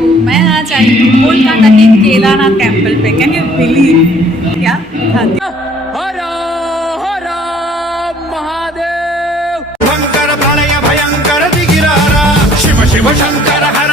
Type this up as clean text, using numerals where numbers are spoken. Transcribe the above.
मैं आज आई हूँ कोलकाता के केदारनाथ टेम्पल पे। Can you believe? क्या दिखाती हूँ। भयंकर प्रलय भयंकर दिगिरारा शिव शिव शंकर हर